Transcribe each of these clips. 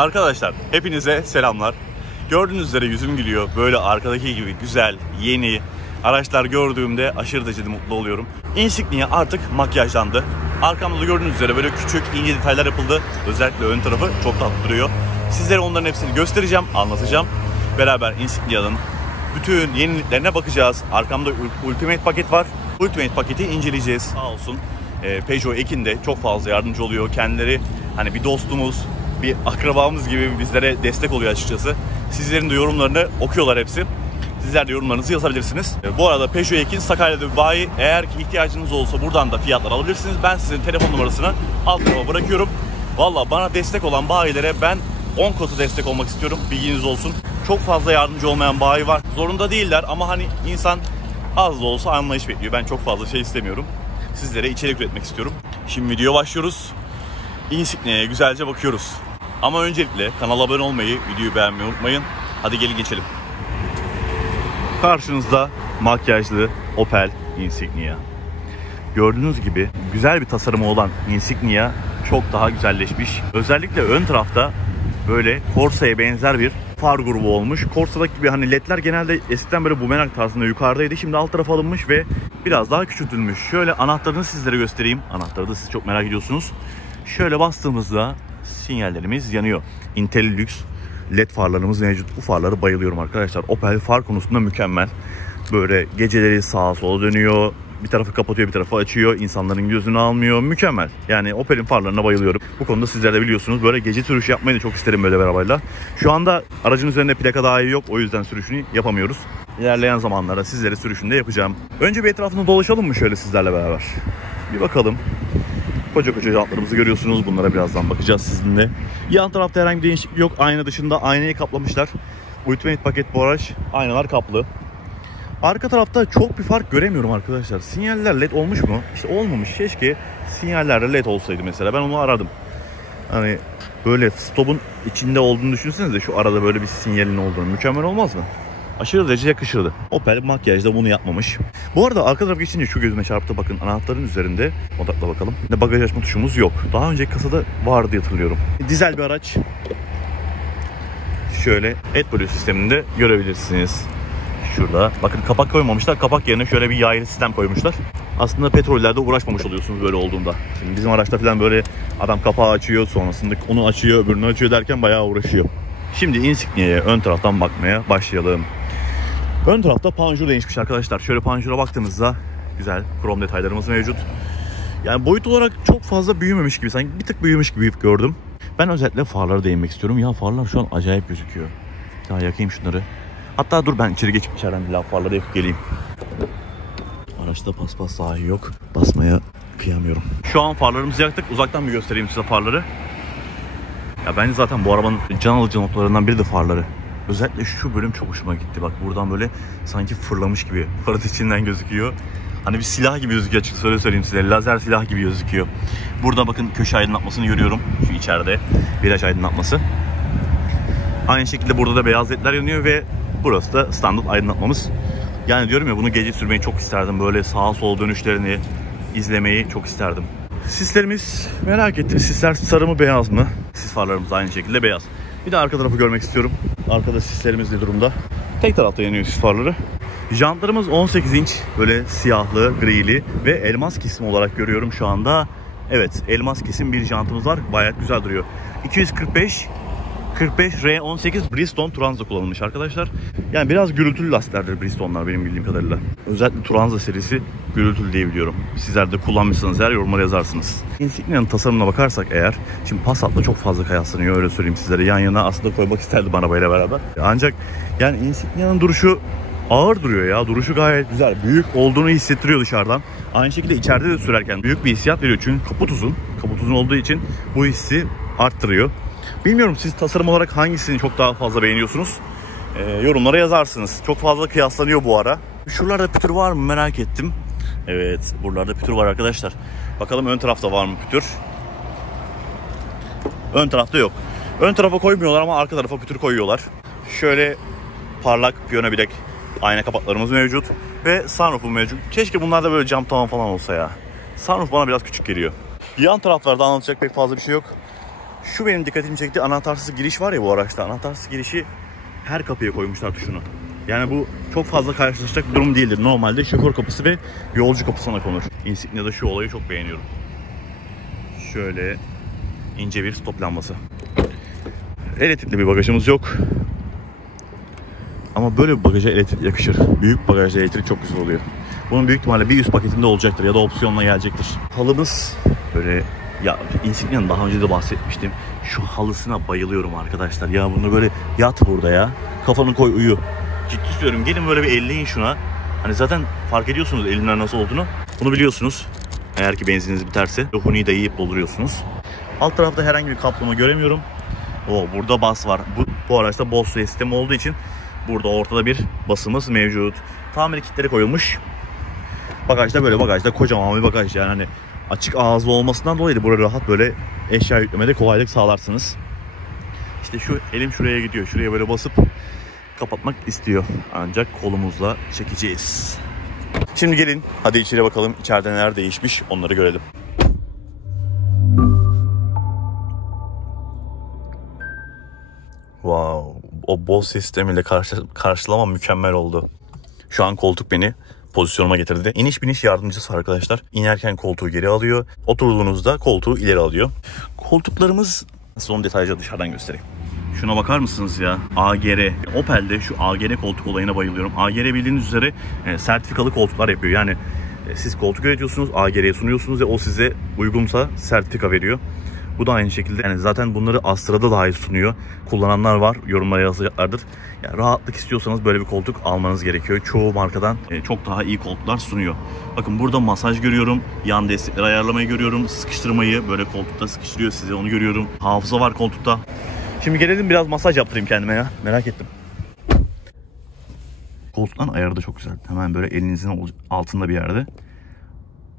Arkadaşlar hepinize selamlar. Gördüğünüz üzere yüzüm gülüyor. Böyle arkadaki gibi güzel, yeni araçlar gördüğümde aşırı derecede mutlu oluyorum. Insignia artık makyajlandı. Arkamda da gördüğünüz üzere böyle küçük ince detaylar yapıldı. Özellikle ön tarafı çok tatlı duruyor. Sizlere onların hepsini göstereceğim, anlatacağım. Beraber Insignia'nın bütün yeniliklerine bakacağız. Arkamda Ultimate paket var. Ultimate paketi inceleyeceğiz. Sağ olsun Peugeot Ekin de çok fazla yardımcı oluyor. Kendileri hani bir dostumuz, bir akrabamız gibi bizlere destek oluyor açıkçası. Sizlerin de yorumlarını okuyorlar hepsi. Sizler de yorumlarınızı yazabilirsiniz. Bu arada Peugeot Ekin Sakarya'da bir bayi. Eğer ki ihtiyacınız olsa buradan da fiyatlar alabilirsiniz. Ben sizin telefon numarasını alt tarafa bırakıyorum. Valla bana destek olan bayilere ben 10 katı destek olmak istiyorum. Bilginiz olsun. Çok fazla yardımcı olmayan bayi var. Zorunda değiller ama hani insan az da olsa anlayış bekliyor. Ben çok fazla şey istemiyorum. Sizlere içerik üretmek istiyorum. Şimdi videoya başlıyoruz. Insignia'ya güzelce bakıyoruz. Ama öncelikle kanala abone olmayı, videoyu beğenmeyi unutmayın. Hadi gelin geçelim. Karşınızda makyajlı Opel Insignia. Gördüğünüz gibi güzel bir tasarımı olan Insignia çok daha güzelleşmiş. Özellikle ön tarafta böyle Corsa'ya benzer bir far grubu olmuş. Corsa'daki gibi hani ledler genelde eskiden böyle bumerang tarzında yukarıdaydı. Şimdi alt tarafa alınmış ve biraz daha küçültülmüş. Şöyle anahtarını sizlere göstereyim. Anahtarı da siz çok merak ediyorsunuz. Şöyle bastığımızda sinyallerimiz yanıyor. Intellilux led farlarımız mevcut. Bu farları bayılıyorum arkadaşlar. Opel far konusunda mükemmel. Böyle geceleri sağa sola dönüyor. Bir tarafı kapatıyor, bir tarafı açıyor. İnsanların gözünü almıyor. Mükemmel. Yani Opel'in farlarına bayılıyorum. Bu konuda sizler de biliyorsunuz. Böyle gece sürüşü yapmayı da çok isterim böyle bir arabayla. Şu anda aracın üzerinde plaka dahi yok. O yüzden sürüşünü yapamıyoruz. İlerleyen zamanlarda sizlere sürüşünü de yapacağım. Önce bir etrafında dolaşalım mı şöyle sizlerle beraber? Bir bakalım. Koca koca jantlarımızı görüyorsunuz. Bunlara birazdan bakacağız sizinle. Yan tarafta herhangi bir değişiklik yok. Ayna dışında aynayı kaplamışlar. Ultimate paket bu araç. Aynalar kaplı. Arka tarafta çok bir fark göremiyorum arkadaşlar. Sinyaller led olmuş mu? İşte olmamış. Keşke sinyallerde led olsaydı mesela. Ben onu aradım. Hani böyle stopun içinde olduğunu düşünsenize, şu arada böyle bir sinyalin olduğunu. Mükemmel olmaz mı? Aşırı derece yakışırdı. Opel makyajda bunu yapmamış. Bu arada arka tarafa geçince şu gözüme çarptı. Bakın anahtarın üzerinde, odakla bakalım, bagaj açma tuşumuz yok. Daha önceki kasada vardı hatırlıyorum. Dizel bir araç. Şöyle AdBlue sisteminde görebilirsiniz. Şurada bakın kapak koymamışlar. Kapak yerine şöyle bir yaylı sistem koymuşlar. Aslında petrollerde uğraşmamış oluyorsunuz böyle olduğunda. Şimdi bizim araçta falan böyle adam kapağı açıyor, sonrasında onu açıyor, öbürünü açıyor derken bayağı uğraşıyor. Şimdi Insignia'ya ön taraftan bakmaya başlayalım. Ön tarafta panjur değişmiş arkadaşlar. Şöyle panjura baktığımızda güzel krom detaylarımız mevcut. Yani boyut olarak çok fazla büyümemiş gibi, sanki bir tık büyümüş gibi gördüm. Ben özellikle farlara değinmek istiyorum. Ya farlar şu an acayip gözüküyor. Daha yakayım şunları. Hatta dur ben içeri geçip içeriden bir farları yakıp geleyim. Araçta paspas dahi yok. Basmaya kıyamıyorum. Şu an farlarımızı yaktık. Uzaktan bir göstereyim size farları. Ya bence zaten bu arabanın can alıcı noktalarından biri de farları. Özellikle şu bölüm çok hoşuma gitti. Bak buradan böyle sanki fırlamış gibi. Farın içinden gözüküyor. Hani bir silah gibi gözüküyor açıkçası, öyle söyleyeyim size. Lazer silah gibi gözüküyor. Burada bakın köşe aydınlatmasını görüyorum. Şu içeride viraj aydınlatması. Aynı şekilde burada da beyaz ledler yanıyor ve burası da standart aydınlatmamız. Yani diyorum ya, bunu gece sürmeyi çok isterdim. Böyle sağa sola dönüşlerini izlemeyi çok isterdim. Sislerimiz, merak ettim. Sisler sarı mı beyaz mı? Sis farlarımız aynı şekilde beyaz. Bir de arka tarafı görmek istiyorum. Arkada sislerimiz ne durumda? Tek tarafta yanıyor sis farları. Jantlarımız 18 inç. Böyle siyahlı, grili ve elmas kesimi olarak görüyorum şu anda. Evet, elmas kesim bir jantımız var. Gayet güzel duruyor. 245 R18 Bridgestone Turanza kullanılmış arkadaşlar. Yani biraz gürültülü lastiklerdir Bridgestone'lar benim bildiğim kadarıyla. Özellikle Turanza serisi gürültülü diye biliyorum. Sizler de kullanmışsınız eğer, yorumlara yazarsınız. Insignia'nın tasarımına bakarsak eğer, şimdi Passat'la çok fazla kıyaslanıyor, öyle söyleyeyim sizlere. Yan yana aslında koymak isterdim arabayla beraber. Ancak yani Insignia'nın duruşu ağır duruyor ya. Duruşu gayet güzel. Büyük olduğunu hissettiriyor dışarıdan. Aynı şekilde içeride de sürerken büyük bir hissiyat veriyor. Çünkü kaput uzun. Kaput uzun olduğu için bu hissi arttırıyor. Bilmiyorum siz tasarım olarak hangisini çok daha fazla beğeniyorsunuz? Yorumlara yazarsınız. Çok fazla kıyaslanıyor bu ara. Şuralarda pütür var mı merak ettim. Evet, buralarda pütür var arkadaşlar. Bakalım ön tarafta var mı pütür? Ön tarafta yok. Ön tarafa koymuyorlar ama arka tarafa pütür koyuyorlar. Şöyle parlak piyano bilek ayna kapaklarımız mevcut. Ve sunroof'um mevcut. Keşke bunlarda böyle cam tavan falan olsa ya. Sunroof bana biraz küçük geliyor. Yan taraflarda anlatacak pek fazla bir şey yok. Şu benim dikkatimi çekti. Anahtarsız giriş var ya bu araçta. Anahtarsız girişi her kapıya koymuşlar tuşunu. Yani bu çok fazla karşılaşacak bir durum değildir. Normalde şoför kapısı ve yolcu kapısına konur. Insignia'da şu olayı çok beğeniyorum. Şöyle ince bir stop lambası. Elektrikli bir bagajımız yok. Ama böyle bir bagaja elektrik yakışır. Büyük bagajda elektrik çok güzel oluyor. Bunun büyük ihtimalle bir üst paketinde olacaktır ya da opsiyonla gelecektir. Halımız böyle, ya Insignia'nın daha önce de bahsetmiştim. Şu halısına bayılıyorum arkadaşlar. Ya bunu böyle yat burada ya. Kafanı koy uyu. Ciddi söylüyorum, gelin böyle bir elleyin şuna. Hani zaten fark ediyorsunuz elinler nasıl olduğunu. Bunu biliyorsunuz. Eğer ki benzininiz biterse Huni'yi de yiyip dolduruyorsunuz. Alt tarafta herhangi bir kaplama göremiyorum. Burada bas var. Bu araçta Bose sistemi olduğu için burada ortada bir basımız mevcut. Tamir kitleri koyulmuş. Bagajda böyle, bagajda kocaman bir bagaj yani, hani açık ağızlı olmasından dolayı da burada rahat böyle eşya yüklemede kolaylık sağlarsınız. İşte şu elim şuraya gidiyor. Şuraya böyle basıp kapatmak istiyor. Ancak kolumuzla çekeceğiz. Şimdi gelin hadi içeri bakalım. İçeride neler değişmiş onları görelim. Wow. O Bose sistemiyle karşılama mükemmel oldu. Şu an koltuk beni pozisyonuma getirdi. İniş biniş yardımcısı arkadaşlar. İnerken koltuğu geri alıyor. Oturduğunuzda koltuğu ileri alıyor. Koltuklarımız, son detaylıca dışarıdan göstereyim. Şuna bakar mısınız ya? AGR. Opel'de şu AGR koltuk olayına bayılıyorum. AGR bildiğiniz üzere sertifikalı koltuklar yapıyor. Yani siz koltuk üretiyorsunuz, AGR'ye sunuyorsunuz ve o size uygunsa sertifika veriyor. Bu da aynı şekilde, yani zaten bunları Astra'da dahi sunuyor. Kullananlar var, yorumlara yazacaklardır. Yani rahatlık istiyorsanız böyle bir koltuk almanız gerekiyor. Çoğu markadan çok daha iyi koltuklar sunuyor. Bakın burada masaj görüyorum, yan destekleri ayarlamayı görüyorum, sıkıştırmayı böyle koltukta sıkıştırıyor size, onu görüyorum. Hafıza var koltukta. Şimdi gelelim biraz masaj yaptırayım kendime ya, merak ettim. Koltukların ayarı da çok güzel. Hemen böyle elinizin altında bir yerde.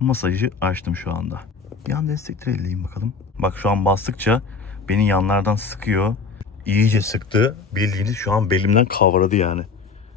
Masajı açtım şu anda. Yan destekleri elleyeyim bakalım. Bak şu an bastıkça beni yanlardan sıkıyor. İyice sıktı. Bildiğiniz şu an belimden kavradı yani.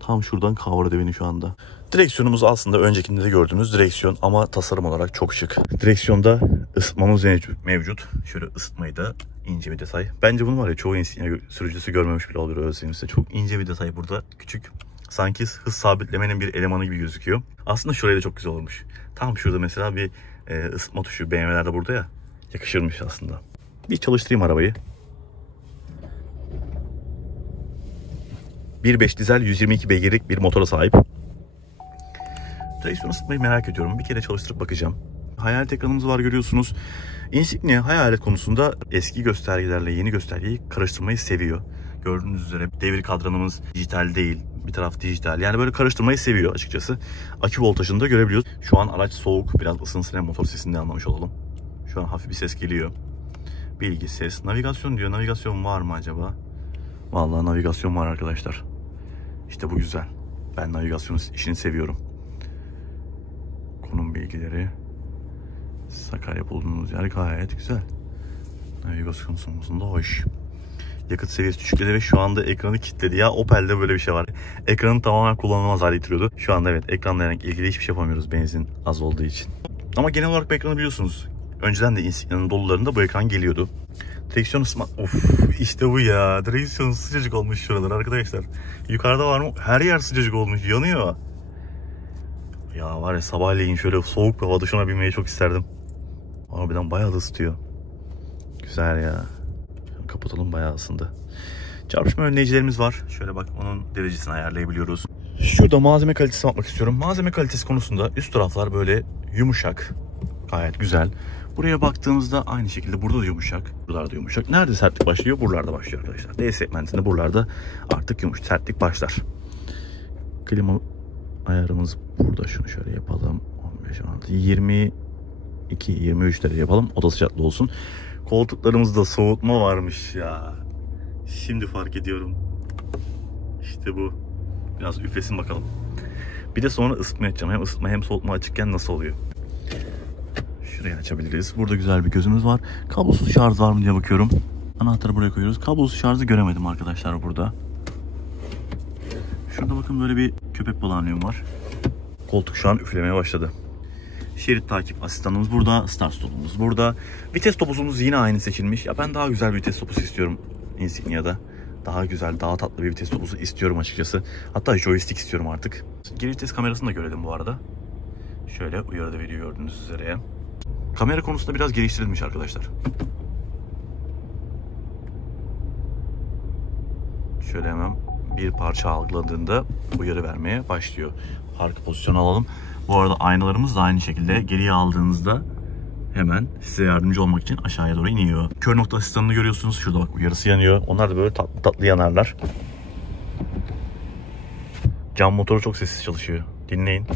Tam şuradan kavradı beni şu anda. Direksiyonumuz aslında öncekinde de gördüğünüz direksiyon ama tasarım olarak çok şık. Direksiyonda ısıtmamız mevcut. Şöyle ısıtmayı da ince bir detay. Bence bunu var ya çoğu Insignia sürücüsü görmemiş bile olur özlemimizde. Çok ince bir detay burada. Küçük. Sanki hız sabitlemenin bir elemanı gibi gözüküyor. Aslında şuraya da çok güzel olmuş. Tam şurada mesela bir ısıtma tuşu. BMW'lerde burada ya. Yakışırmış aslında. Bir çalıştırayım arabayı. 1.5 dizel 122 beygirlik bir motora sahip. Direksiyon ısıtmayı merak ediyorum. Bir kere çalıştırıp bakacağım. Hayalet ekranımız var görüyorsunuz. Insignia hayalet konusunda eski göstergelerle yeni göstergeyi karıştırmayı seviyor. Gördüğünüz üzere devir kadranımız dijital değil. Bir taraf dijital. Yani böyle karıştırmayı seviyor açıkçası. Akü voltajını da görebiliyoruz. Şu an araç soğuk. Biraz ısınsın hem motor sesini de anlamış olalım. Şu an hafif bir ses geliyor. Bilgi, ses, navigasyon diyor. Navigasyon var mı acaba? Vallahi navigasyon var arkadaşlar. İşte bu güzel. Ben navigasyon işini seviyorum. Konum bilgileri. Sakarya bulunduğunuz yer gayet güzel. Navigasyon sunumunda hoş. Yakıt seviyesi düşükledi ve şu anda ekranı kilitledi. Ya Opel'de böyle bir şey var. Ekranı tamamen kullanılmaz hale getiriyordu. Şu anda evet, ekranla ilgili hiçbir şey yapamıyoruz benzin az olduğu için. Ama genel olarak bu ekranı biliyorsunuz. Önceden de Insignia'nın dolularında bu ekran geliyordu. Direksiyon ısıtma. Of işte bu ya. Direksiyon sıcacık olmuş şuralar arkadaşlar. Yukarıda var mı? Her yer sıcacık olmuş. Yanıyor. Ya var ya, sabahleyin şöyle soğuk bir hava duşuna binmeyi çok isterdim. Harbiden bayağı da ısıtıyor. Güzel ya. Kapatalım, bayağı ısındı. Çarpışma önleyicilerimiz var. Şöyle bak, onun derecesini ayarlayabiliyoruz. Şurada malzeme kalitesi bakmak istiyorum. Malzeme kalitesi konusunda üst taraflar böyle yumuşak. Gayet güzel. Buraya baktığımızda aynı şekilde burada da yumuşak. Buralarda yumuşak. Nerede sertlik başlıyor? Buralarda başlıyor arkadaşlar. D segmentinde buralarda artık yumuşak sertlik başlar. Klima ayarımız burada. Şunu şöyle yapalım. 15, 16, 22, 23 derece yapalım. Oda sıcaklığı olsun. Koltuklarımızda soğutma varmış ya. Şimdi fark ediyorum. İşte bu. Biraz üflesin bakalım. Bir de sonra ısıtma açacağım. Hem ısıtma hem soğutma açıkken nasıl oluyor? Şurayı açabiliriz. Burada güzel bir gözümüz var. Kablosuz şarj var mı diye bakıyorum. Anahtarı buraya koyuyoruz. Kablosuz şarjı göremedim arkadaşlar burada. Şurada bakın böyle bir köpek balığı var. Koltuk şu an üflemeye başladı. Şerit takip asistanımız burada. Start stopumuz burada. Vites topuzumuz yine aynı seçilmiş. Ya ben daha güzel bir vites topuzu istiyorum Insignia'da. Daha güzel, daha tatlı bir vites topuzu istiyorum açıkçası. Hatta joystick istiyorum artık. Geri vites kamerasını da görelim bu arada. Şöyle uyarı da veriyor gördüğünüz üzere. Kamera konusunda biraz geliştirilmiş arkadaşlar. Şöyle hemen bir parça algıladığında uyarı vermeye başlıyor. Arka pozisyonu alalım. Bu arada aynalarımız da aynı şekilde geriye aldığınızda hemen size yardımcı olmak için aşağıya doğru iniyor. Kör nokta asistanını görüyorsunuz. Şurada bak uyarısı yanıyor. Onlar da böyle tatlı tatlı yanarlar. Cam motoru çok sessiz çalışıyor. Dinleyin.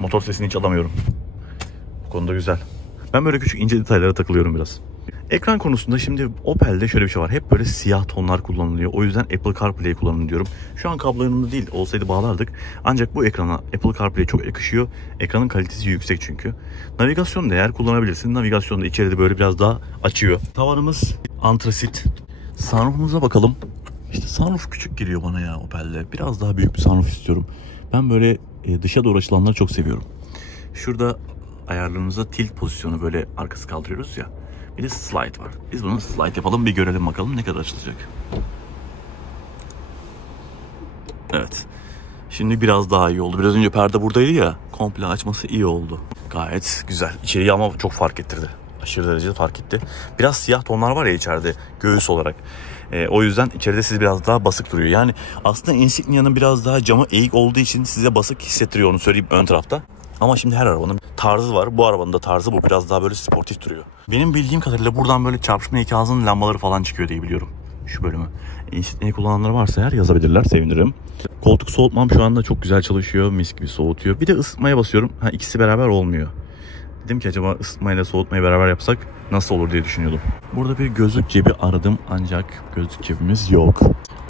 Motor sesini hiç alamıyorum. Bu konuda güzel. Ben böyle küçük ince detaylara takılıyorum biraz. Ekran konusunda şimdi Opel'de şöyle bir şey var. Hep böyle siyah tonlar kullanılıyor. O yüzden Apple CarPlay kullanın diyorum. Şu an kablo yanımda değil. Olsaydı bağlardık. Ancak bu ekrana Apple CarPlay çok yakışıyor. Ekranın kalitesi yüksek çünkü. Navigasyon da eğer kullanabilirsin. Navigasyon da içeride böyle biraz daha açıyor. Tavanımız antrasit. Sunroof'umuza bakalım. İşte sunroof küçük geliyor bana ya Opel'de. Biraz daha büyük bir sunroof istiyorum. Ben böyle dışa doğru açılanları çok seviyorum. Şurada ayarlarımızda tilt pozisyonu böyle arkası kaldırıyoruz ya. Bir de slide var. Biz bunu slide yapalım bir görelim bakalım ne kadar açılacak. Evet. Şimdi biraz daha iyi oldu. Biraz önce perde buradaydı ya. Komple açması iyi oldu. Gayet güzel. İçeriği ama çok fark ettirdi. Aşırı derecede fark etti. Biraz siyah tonlar var ya içeride göğüs olarak. O yüzden içeride sizi biraz daha basık duruyor. Yani aslında Insignia'nın biraz daha camı eğik olduğu için size basık hissettiriyor, onu söyleyeyim ön tarafta. Ama şimdi her arabanın tarzı var. Bu arabanın da tarzı bu. Biraz daha böyle sportif duruyor. Benim bildiğim kadarıyla buradan böyle çarpışma ikazının lambaları falan çıkıyor diye biliyorum. Şu bölümü. Insignia kullananlar varsa eğer yazabilirler. Sevinirim. Koltuk soğutmam şu anda çok güzel çalışıyor. Mis gibi soğutuyor. Bir de ısıtmaya basıyorum. İkisi beraber olmuyor. Dedim ki acaba ısıtmayla soğutmayı beraber yapsak nasıl olur diye düşünüyordum. Burada bir gözlük cebi aradım ancak gözlük cebimiz yok.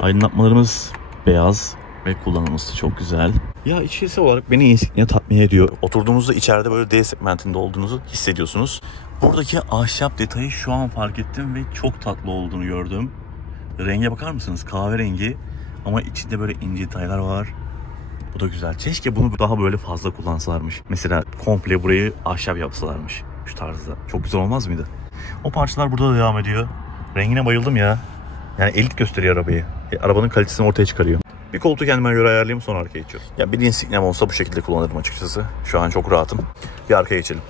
Aydınlatmalarımız beyaz ve kullanılması çok güzel. Ya içerisi olarak beni Insignia tatmin ediyor. Oturduğunuzda içeride böyle D segmentinde olduğunuzu hissediyorsunuz. Buradaki ahşap detayı şu an fark ettim ve çok tatlı olduğunu gördüm. Renge bakar mısınız? Kahverengi ama içinde böyle ince detaylar var. Bu da güzel. Keşke bunu daha böyle fazla kullansalarmış. Mesela komple burayı ahşap yapsalarmış. Şu tarzda. Çok güzel olmaz mıydı? O parçalar burada da devam ediyor. Rengine bayıldım ya. Yani elit gösteriyor arabayı. Arabanın kalitesini ortaya çıkarıyor. Bir koltuğu kendime göre ayarlayayım sonra arkaya geçiyorum. Ya bir Insignia'm olsa bu şekilde kullanırım açıkçası. Şu an çok rahatım. Bir arkaya geçelim.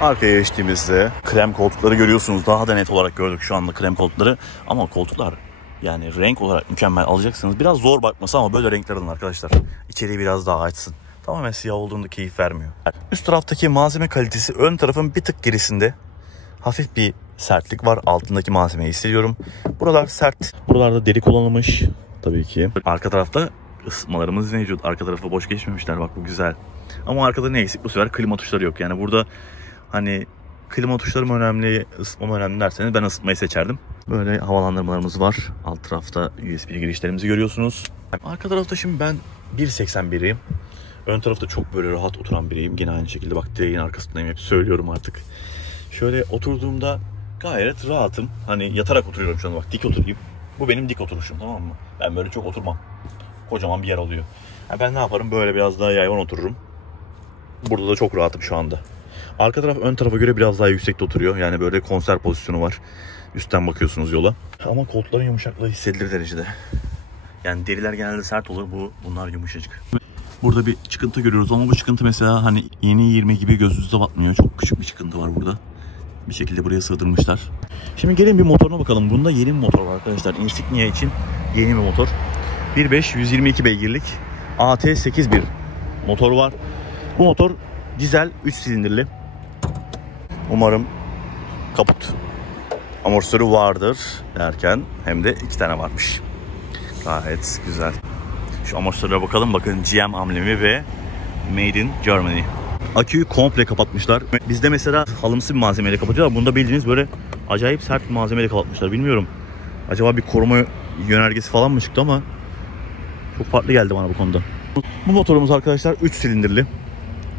Arkaya geçtiğimizde krem koltukları görüyorsunuz. Daha da net olarak gördük şu anda krem koltukları. Ama koltuklar yani renk olarak mükemmel, alacaksınız. Biraz zor bakması ama böyle renkler alın arkadaşlar. İçeriği biraz daha açsın. Tamamen siyah olduğunda keyif vermiyor. Üst taraftaki malzeme kalitesi ön tarafın bir tık gerisinde. Hafif bir sertlik var. Altındaki malzemeyi hissediyorum. Buralar sert. Buralarda deri kullanılmış. Tabii ki. Arka tarafta ısıtmalarımız mevcut. Arka tarafa boş geçmemişler. Bak bu güzel. Ama arkada ne eksik? Bu sefer klima tuşları yok. Yani burada hani klima tuşları mı önemli, ısıtma mı önemli derseniz ben ısıtmayı seçerdim. Böyle havalandırmalarımız var. Alt tarafta USB girişlerimizi görüyorsunuz. Arka tarafta şimdi ben 1.81'iyim. Ön tarafta çok böyle rahat oturan biriyim. Gene aynı şekilde bak direğin arkasındayım. Hep söylüyorum artık. Şöyle oturduğumda gayet rahatım. Hani yatarak oturuyorum şu anda bak dik oturayım. Bu benim dik oturuşum, tamam mı? Ben böyle çok oturmam. Kocaman bir yer oluyor. Ben ne yaparım? Böyle biraz daha yayvan otururum. Burada da çok rahatım şu anda. Arka taraf ön tarafa göre biraz daha yüksekte oturuyor. Yani böyle konser pozisyonu var. Üstten bakıyorsunuz yola. Ama koltukların yumuşaklığı hissedilir derecede. Yani deriler genelde sert olur. Bunlar yumuşacık. Burada bir çıkıntı görüyoruz ama bu çıkıntı mesela hani yeni 20 gibi gözünüze batmıyor. Çok küçük bir çıkıntı var burada. Bir şekilde buraya sığdırmışlar. Şimdi gelin bir motoruna bakalım. Bunda yeni bir motor var arkadaşlar. Insignia için yeni bir motor. 1.5 122 beygirlik AT81 motor var. Bu motor dizel 3 silindirli. Umarım kaput amortisörü vardır derken hem de 2 tane varmış. Gayet güzel. Şu amortisörlere bakalım. Bakın GM amblemi ve Made in Germany. Aküyü komple kapatmışlar. Bizde mesela halımsı bir malzemeyle kapatıyorlar. Bunda bildiğiniz böyle acayip sert bir malzemeyle kapatmışlar. Bilmiyorum. Acaba bir koruma yönergesi falan mı çıktı ama çok farklı geldi bana bu konuda. Bu motorumuz arkadaşlar 3 silindirli.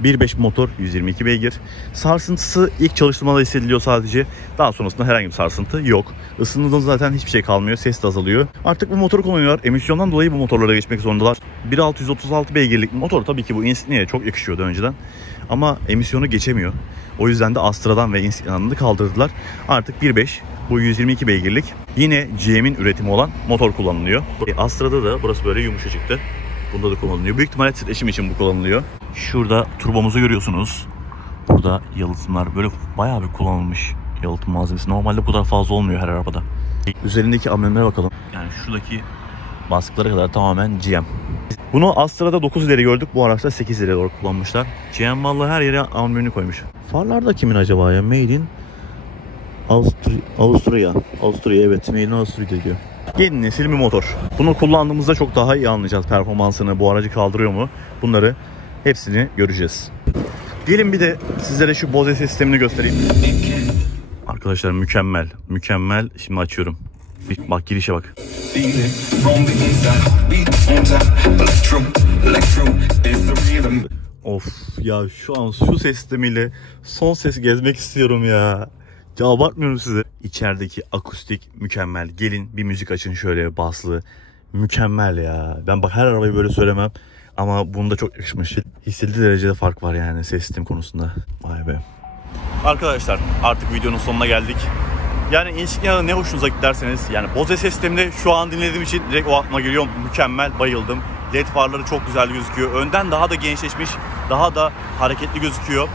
1.5 motor, 122 beygir. Sarsıntısı ilk çalıştırmada hissediliyor sadece. Daha sonrasında herhangi bir sarsıntı yok. Isındığında zaten hiçbir şey kalmıyor. Ses de azalıyor. Artık bu motoru kullanıyorlar. Emisyondan dolayı bu motorlara geçmek zorundalar. 1.636 beygirlik motor tabii ki bu Insignia'ya çok yakışıyordu önceden. Ama emisyonu geçemiyor. O yüzden de Astra'dan ve Insignia'dan da kaldırdılar. Artık 1.5 bu 122 beygirlik yine GM'in üretimi olan motor kullanılıyor. Astra'da da burası böyle yumuşacıktı. Bunda da kullanılıyor. Büyük ihtimalle titreşim için bu kullanılıyor. Şurada turbomuzu görüyorsunuz. Burada yalıtımlar böyle bayağı bir kullanılmış yalıtım malzemesi. Normalde bu kadar fazla olmuyor her arabada. Üzerindeki amblemlere bakalım. Yani şuradaki baskılara kadar tamamen GM. Bunu Astra'da 9 ileri gördük. Bu araçta 8 ileri doğru kullanmışlar. GM vallahi her yere amblemini koymuş. Farlar da kimin acaba ya? Made in Avusturya. Avusturya, evet. Made in Avusturya diyor. Yeni nesil bir motor. Bunu kullandığımızda çok daha iyi anlayacağız performansını. Bu aracı kaldırıyor mu? Bunları hepsini göreceğiz. Gelin bir de sizlere şu Bose sistemini göstereyim. Arkadaşlar mükemmel. Mükemmel. Şimdi açıyorum. Bak girişe bak. Of ya, şu an şu ses sistemiyle son ses gezmek istiyorum ya. Ya abartmıyorum size. İçerideki akustik mükemmel. Gelin bir müzik açın şöyle baslı. Mükemmel ya. Ben bak her arabayı böyle söylemem. Ama bunda çok yakışmış. Hissedildiği derecede fark var yani ses sistem konusunda. Vay be. Arkadaşlar artık videonun sonuna geldik. Yani Insignia'da ne hoşunuza gitti derseniz, yani Bose sisteminde şu an dinlediğim için direkt o aklıma geliyor. Mükemmel, bayıldım. LED farları çok güzel gözüküyor. Önden daha da gençleşmiş, daha da hareketli gözüküyor.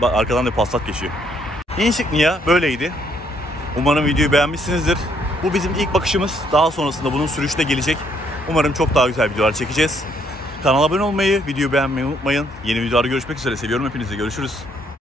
Bak arkadan da Passat geçiyor. Insignia böyleydi. Umarım videoyu beğenmişsinizdir. Bu bizim ilk bakışımız. Daha sonrasında bunun sürüşü de gelecek. Umarım çok daha güzel videolar çekeceğiz. Kanala abone olmayı, videoyu beğenmeyi unutmayın. Yeni videolarda görüşmek üzere. Seviyorum hepinizi. Görüşürüz.